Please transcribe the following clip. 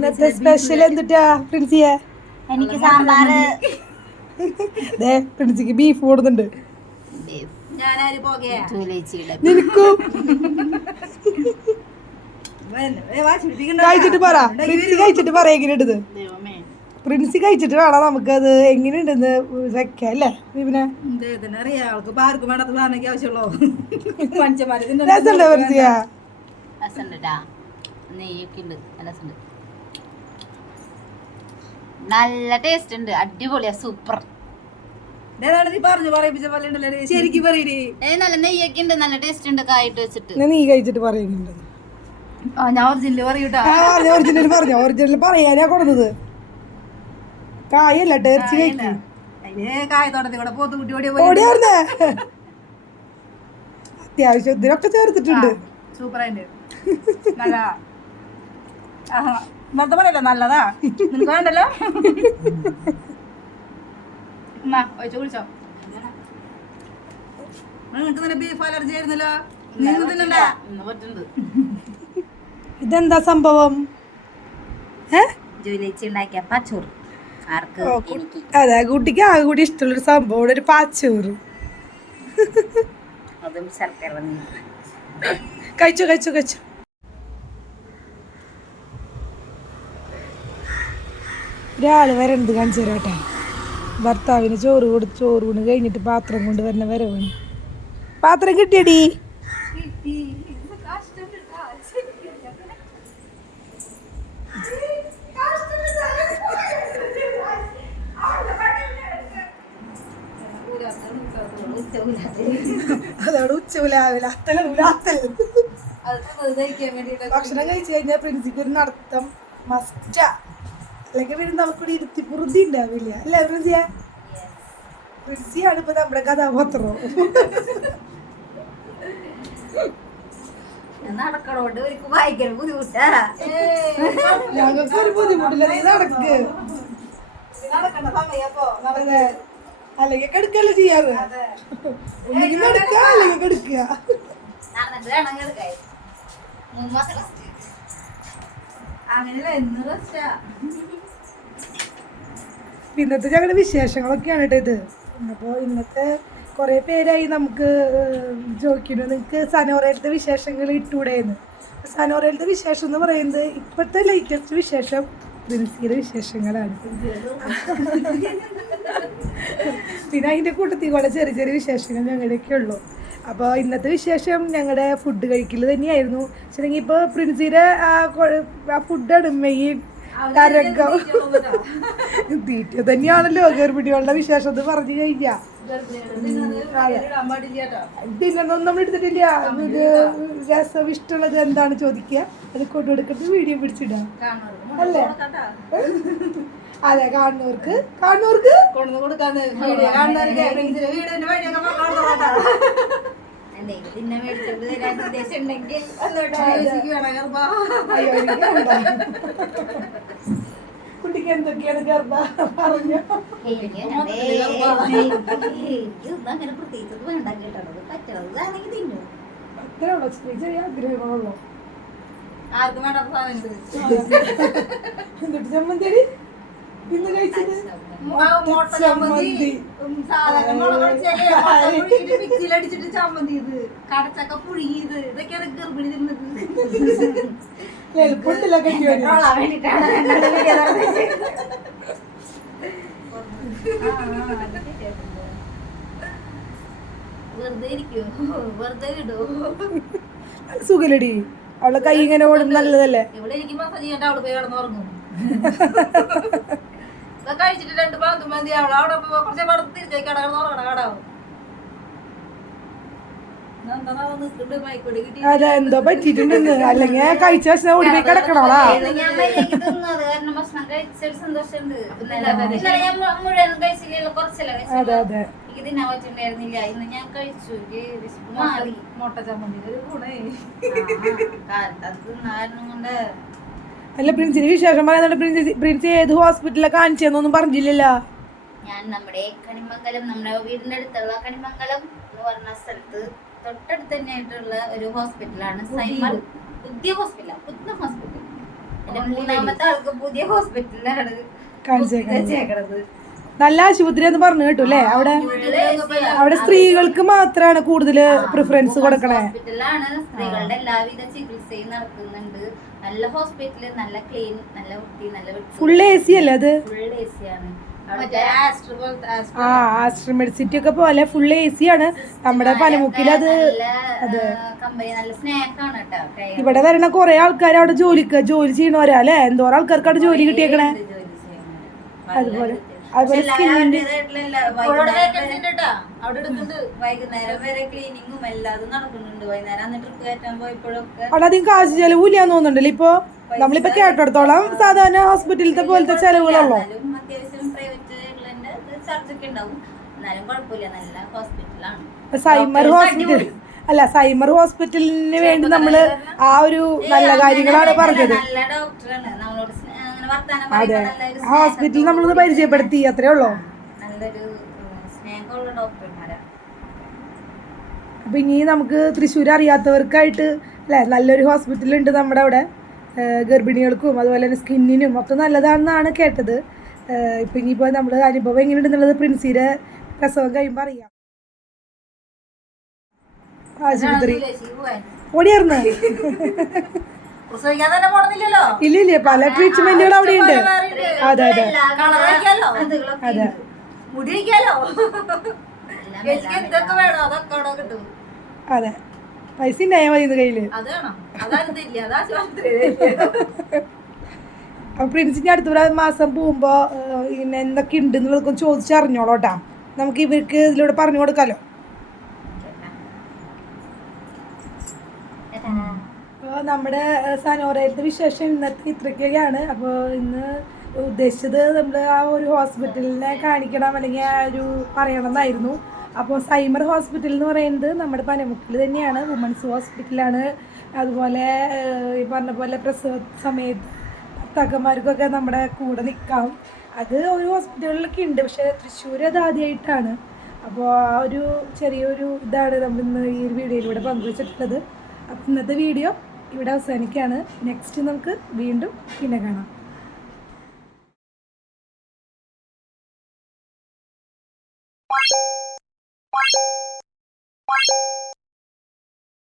ഇന്നത്തെ സ്പെഷ്യൽ എന്തുട്ടാ പ്രിൻസിയ? എനിക്ക് സാമ്പാറ്. പ്രിൻസിക്ക് ബീഫ് കൊടുക്കുന്നുണ്ട്. നിനക്കും കഴിച്ചിട്ട് പറ. പ്രിൻസി കഴിച്ചിട്ട് പറ എങ്ങനെയുണ്ടെന്ന്. പ്രിൻസി കഴിച്ചിട്ട് വേണം നമുക്കത് എങ്ങനെയുണ്ടെന്ന് വെക്കാം അല്ലേ പിന്നെ. രസമുണ്ടോ പ്രിൻസിയ? നല്ല ടേസ്റ്റ് ഉണ്ട്, അടിപൊളിയാ, സൂപ്പർ. ശരിക്കും പറയേ നല്ല നെയ്യൊക്കെ ഉണ്ട്, നല്ല ടേസ്റ്റ് ഉണ്ട് കായിട്ട് വെച്ചിട്ട്. നീ കഴിച്ചിട്ട് പറയുന്നുണ്ട്. ഞാൻ ഒറിജിനൽ പറയൂട്ടാ. ഒറിജിനൽ പറഞ്ഞു. ഒറിജിനൽ പറയാനാ കൊടുത്തത്. കായല്ല ടേർച്ചി കഴിക്കും. ഓടിയാർന്നേ അത്യാവശ്യം ഇതിനൊക്കെ ചേർത്തിട്ടുണ്ട്. സൂപ്പറായിട്ട് പറയല്ലോ, നല്ലതാ. നിനക്ക് വേണ്ടല്ലോ. കുളിച്ചോ. നിങ്ങൾക്ക് ബീഫ് അലർജി ആയിരുന്നല്ലോ. ഇതെന്താ സംഭവം? ജോലിച്ച് ഉണ്ടാക്കിയ പച്ചോറ്. അതെ, കുട്ടിക്ക് ആകെ കൂടി ഇഷ്ടമുള്ളൊരു സംഭവം ഒരു പാച്ചോറ്. അതും ശർക്കര. കഴിച്ചു കഴിച്ചു കഴിച്ചു. ഒരാള് വരണ്ടത് കാണിച്ചു തരാട്ടെ. ഭർത്താവിന് ചോറ് കൊടുത്ത് ചോറൂണ് കഴിഞ്ഞിട്ട് പാത്രം കൊണ്ട് വരുന്ന വരവാണ്. പാത്രം കിട്ടിയടി? അതോട് ഉച്ചവിലാവില്ല ഭക്ഷണം കഴിച്ചു കഴിഞ്ഞാൽ പ്രിൻസിക്ക് ഒരു നടത്തം മസ്റ്റാ. അല്ലെങ്കിൽ പിന്നെ നമുക്കിവിടെ ഇരുത്തി പുറത്തി ഉണ്ടാവില്ല അല്ലേ പ്രിൻസിയ? പ്രിൻസിയാണ് ഇപ്പൊ നമ്മുടെ കഥാപാത്രം. ഞങ്ങൾക്ക് ഒരു ബുദ്ധിമുട്ടില്ല, നീ നടക്ക്. അല്ലെങ്കിൽ കെടുക്കല്ലേ ചെയ്യാറ്. ഒന്നെങ്കിൽ നടക്കുക അല്ലെങ്കിൽ കെടുക്കുക. ഇന്നത്തെ ഞങ്ങളുടെ വിശേഷങ്ങളൊക്കെയാണ് കേട്ടോ ഇത്. അപ്പോൾ ഇന്നത്തെ കുറേ പേരായി നമുക്ക് ചോദിക്കുന്നു, നിങ്ങൾക്ക് സനോറയിലത്തെ വിശേഷങ്ങൾ ഇട്ടൂടെയെന്ന്. സനോറയിലത്തെ വിശേഷം എന്ന് പറയുന്നത് ഇപ്പോഴത്തെ ലേറ്റസ്റ്റ് വിശേഷം പ്രിൻസിയുടെ വിശേഷങ്ങളാണ്. പിന്നെ അതിൻ്റെ കൂട്ടത്തിൽ കൂടെ ചെറിയ ചെറിയ വിശേഷങ്ങൾ ഞങ്ങളുടെയൊക്കെ ഉള്ളൂ. അപ്പോൾ ഇന്നത്തെ വിശേഷം ഞങ്ങളുടെ ഫുഡ് കഴിക്കൽ തന്നെയായിരുന്നു. വെച്ചിട്ടുണ്ടെങ്കിൽ ഇപ്പോൾ പ്രിൻസിയുടെ ആ ഫുഡാണ് മെയിൻ തരംഗം. തീറ്റ തന്നെയാണല്ലോ ഗർഭിണികളുടെ വിശേഷം എന്ന് പറഞ്ഞു കഴിഞ്ഞാൽ. ഇതിനൊന്നും നമ്മൾ എടുത്തിട്ടില്ല. ഇത് രസം ഇഷ്ടമുള്ളത് എന്താണ് ചോദിക്കുക, അത് കൊണ്ടുകൊടുക്കുന്നത് വീഡിയോ പിടിച്ചിടാം അല്ലേ? അതെ, കാണുന്നവർക്ക് കുട്ടിക്ക് എന്തൊക്കെയാണ് ഗർഭ പറഞ്ഞു. അത്രയുള്ളൂ, ചെറിയ ആഗ്രഹങ്ങളുള്ളൂ. എന്നിട്ട് ചമ്മന്തി ഇന്ന് കഴിച്ചത് ചമ്മന്തി, കടച്ചക്ക പുഴുങ്ങിയത്, ഇതൊക്കെയാണ് ഗർഭിണി തിന്നത്. എളുപ്പത്തില്ല കെട്ടിയാണ്. വെറുതെ ഇരിക്കോ, വെറുതെ ഇടോ. സുഖലടി, അവളെ കൈ ഇങ്ങനെ ഓടും നല്ലതല്ലേ. ഇവിടെ എനിക്ക് മസാജ് ചെയ്യേണ്ട, അവള് പോയി കിടന്നുറങ്ങും. കഴിച്ചിട്ട് 2 പാന്തും മതി. അവളെ അവിടെ കുറച്ച് പടത്ത് തിരിച്ചേക്ക് കിടന്നുറങ്ങണ കടാവും. അതെ, എന്തോ പറ്റിട്ടുണ്ടെന്ന്. അല്ലെങ്കിൽ കഴിച്ച ഭക്ഷണം ഓടി പോയി കിടക്കണോളാ. അതെ അതെ, അല്ല പ്രിൻസിന് വിശേഷം പറയുന്നുണ്ട്. പ്രിൻസ് ഏത് ഹോസ്പിറ്റലിലെ കാണിച്ചെന്നൊന്നും പറഞ്ഞില്ലല്ലോ. ഞാൻ നമ്മുടെ കണിമംഗലം, നമ്മുടെ വീടിന്റെ അടുത്തുള്ള കണിമംഗലം എന്ന് പറഞ്ഞ സ്ഥലത്ത് തൊട്ടടുത്ത് തന്നെ ആയിട്ടുള്ള ഒരു ഹോസ്പിറ്റലാണ്. സൈമർ പുതിയ ഹോസ്പിറ്റൽ. എന്റെ മൂന്നാമത്തെ ആൾക്ക് പുതിയ ഹോസ്പിറ്റലിലാണ് കാണിച്ചേക്കണത്. നല്ല ആശുപത്രി എന്ന് പറഞ്ഞു കേട്ടു അല്ലേ? അവിടെ സ്ത്രീകൾക്ക് മാത്രമാണ് കൂടുതൽ പ്രിഫറൻസ് കൊടുക്കണേ. ഹോസ്പിറ്റലാണ് സ്ത്രീകളുടെ എല്ലാവിധ ചികിത്സയും നടക്കുന്നുണ്ട്. നല്ല ഹോസ്പിറ്റല്, നല്ല ക്ലീൻ, നല്ല വൃത്തി, നല്ല ഫുൾ AC അല്ലേ അത്? ഫുൾ AC ആണ്. ആസ്ട്ര മെഡിസിറ്റി ഒക്കെ പോലെ ഫുൾ AC ആണ് നമ്മുടെ പനമുക്കിൽ. അത് കമ്പനി നല്ല സ്നേഹാണ് കേട്ടോ. ഇവിടെ വരണ കൊറേ ആൾക്കാർ അവിടെ ജോലി ചെയ്യണവരാ അല്ലെ? എന്തോരം ആൾക്കാർക്ക് അവിടെ ജോലി കിട്ടിയേക്കണേ. അതുപോലെ വൈകുന്നേരം വരെ ക്ലീനിങ്ങും എല്ലാതും നടക്കുന്നുണ്ട്. വൈകുന്നേരം അന്ന് ട്രിപ്പ് കയറ്റാൻ പോയപ്പോഴൊക്കെ അവിടെ അധികം കാശ് ചെലവില്ലാന്ന് തോന്നുന്നുണ്ടല്ലോ. ഇപ്പൊ നമ്മളിപ്പോ കേട്ടിടത്തോളം സാധാരണ ഹോസ്പിറ്റലിലത്തെ പോലത്തെ ചെലവുകളുള്ളൂ. അത്യാവശ്യം പ്രൈവറ്റ് ചാർജ് ഒക്കെ ഉണ്ടാവും. എന്നാലും കുഴപ്പമില്ല, നല്ല ഹോസ്പിറ്റലാണ്. സൈമർ ഹോസ്പിറ്റൽ അല്ല, സൈമർ ഹോസ്പിറ്റലിന് വേണ്ടി നമ്മള് ആ ഒരു നല്ല കാര്യങ്ങളാണ് പറഞ്ഞത്. നല്ല ഡോക്ടറാണ്, നമ്മളോട് അതെ, ഹോസ്പിറ്റൽ നമ്മളൊന്ന് പരിചയപ്പെടുത്തി, അത്രേ ഉള്ളൂ. നല്ലൊരു സ്നേഹമുള്ള ഡോക്ടർമാരാ. അപ്പൊ ഇനി നമുക്ക് തൃശ്ശൂർ അറിയാത്തവർക്കായിട്ട് അല്ലെ, നല്ലൊരു ഹോസ്പിറ്റൽ ഉണ്ട് നമ്മുടെ അവിടെ. ഗർഭിണികൾക്കും അതുപോലെ തന്നെ സ്കിന്നിനും ഒക്കെ നല്ലതാണെന്നാണ് കേട്ടത്. ഇപ്പൊ ഇനിയിപ്പോ നമ്മള് അനുഭവം എങ്ങനെയുണ്ടെന്നുള്ളത് പ്രിൻസിയുടെ പ്രസവം കഴിയുമ്പോ അറിയാം. ആശുപത്രി ഓടിയായിരുന്നു. ഇല്ല ഇല്ല, പല ട്രീറ്റ്മെന്റുകൾ അവിടെ ഉണ്ട്. അതെ അതെ അതെ, അതെ, പൈസ ഉണ്ടായാൽ മതി കയ്യില്. അപ്പൊ പ്രിൻസിന്റെ അടുത്ത മാസം പോകുമ്പോ ഇങ്ങനെ എന്തൊക്കെ ഉണ്ട് എന്നുള്ളതൊക്കെ ചോദിച്ചറിഞ്ഞോളൂട്ടാ. നമുക്ക് ഇവർക്ക് ഇതിലൂടെ പറഞ്ഞു കൊടുക്കാലോ. അപ്പോൾ നമ്മുടെ സനോറയിലത്തെ വിശേഷം ഇന്നത്തെ ഇത്രയ്ക്കൊക്കെയാണ്. അപ്പോൾ ഇന്ന് ഉദ്ദേശിച്ചത് നമ്മൾ ആ ഒരു ഹോസ്പിറ്റലിനെ കാണിക്കണം, അല്ലെങ്കിൽ ആ ഒരു പറയണം എന്നായിരുന്നു. അപ്പോൾ സൈമർ ഹോസ്പിറ്റൽ എന്ന് പറയുന്നത് നമ്മുടെ പനമുക്കിൽ തന്നെയാണ്, വുമൻസ് ഹോസ്പിറ്റലാണ്. അതുപോലെ ഈ പറഞ്ഞ പോലെ പ്രസവ സമയത്ത് ഭർത്താക്കന്മാർക്കൊക്കെ നമ്മുടെ കൂടെ നിൽക്കാം. അത് ഒരു ഹോസ്പിറ്റലിലൊക്കെ ഉണ്ട്, പക്ഷേ തൃശ്ശൂർ അത് ആദ്യമായിട്ടാണ്. അപ്പോൾ ആ ഒരു ചെറിയൊരു ഇതാണ് നമ്മളിന്ന് ഈ ഒരു വീഡിയോയിലൂടെ പങ്കുവച്ചിട്ടുള്ളത്. അപ്പം ഇന്നത്തെ വീഡിയോ ഇവിടെ അവസാനിക്കുകയാണ്. നെക്സ്റ്റ് നമുക്ക് വീണ്ടും പിന്നെ കാണാം.